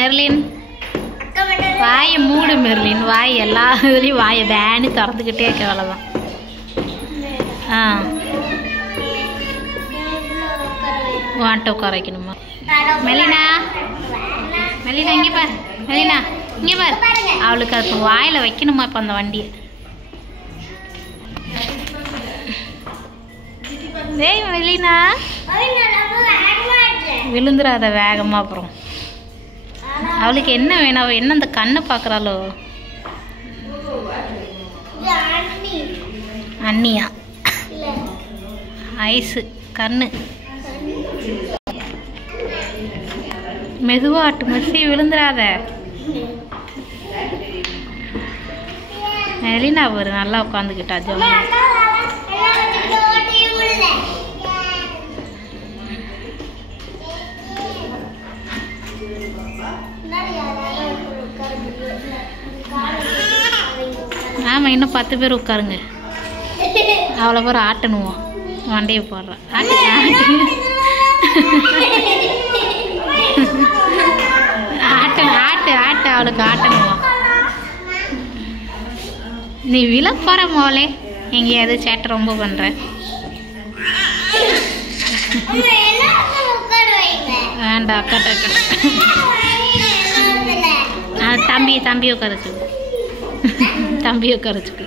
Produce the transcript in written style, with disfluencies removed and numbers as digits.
Merlin வாயை மூடு Merlin. வாய் எல்லா இதுலேயும் வாயை பேனு திறந்துக்கிட்டே இருக்க அவ்வளோதான். வாண்ட உட்கார வைக்கணுமா? மெலினா மெலினா இங்கே பாரு. மெலினா இங்கே பாரு. அவளுக்கு அது வாயில் வைக்கணுமா இப்போ அந்த வண்டியை? ஏய் மெலினா விழுந்துடாத வேகமா. அப்புறம் அவளுக்கு என்ன வேணும்? அவள் என்ன அந்த கண்ணை பார்க்குறாளோ? அண்ணியா? ஐஸு கண்ணு. மெதுவாட்டு மெஸ்ஸி விழுந்துடாத. மெலினா ஒரு நல்லா உட்காந்துக்கிட்டா ஜோமா. ஆமாம், இன்னும் 10 பேர் உட்காருங்க. அவ்வளோ பேர் ஆட்டணுவோம். வண்டியை போடுறேன். ஆட்டு ஆட்டு ஆட்டு ஆட்டு அவளுக்கு ஆட்டணுவோம். நீ விழ போகிற மோளே. எங்கேயாவது சேட்டை ரொம்ப பண்ணுற. வேண்டாம் அக்கட்ட தம்பி உட்காரச்சு. தம்பி உட்காரச்சுக்கு.